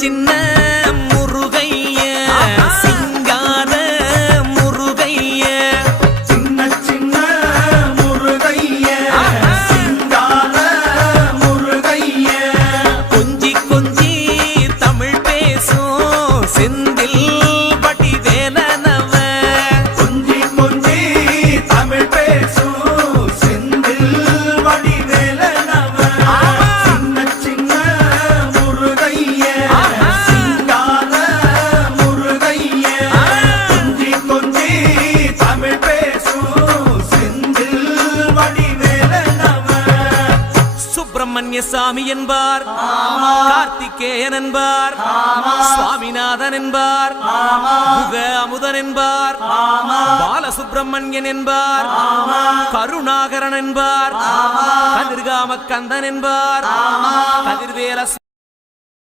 சின்ன முருகைய சிங்கார முருகைய சின்ன சின்ன முருகைய சிங்கார முருகைய கொஞ்சி கொஞ்சி தமிழ் பேசும் செந்தில் வடிவேலனவ கொஞ்சி கொஞ்சி தமிழ் பேசும் செந்தில் வடிவேலனவ சின்ன சின்ன முருகைய சிங்கார முருகைய கொஞ்சி கொஞ்சி தமிழ் பேசும் செந்தில் வடிவேலனவ சுப்பிரமணிய சாமி என்பார், கார்த்திகேயன் என்பார், சுவாமிநாதன் என்பார், முக அமுதன் என்பார், பாலசுப்பிரமணியன் என்பார், கருணாகரன் என்பார், கதிர்காம கந்தன் என்பார், கதிர்வேல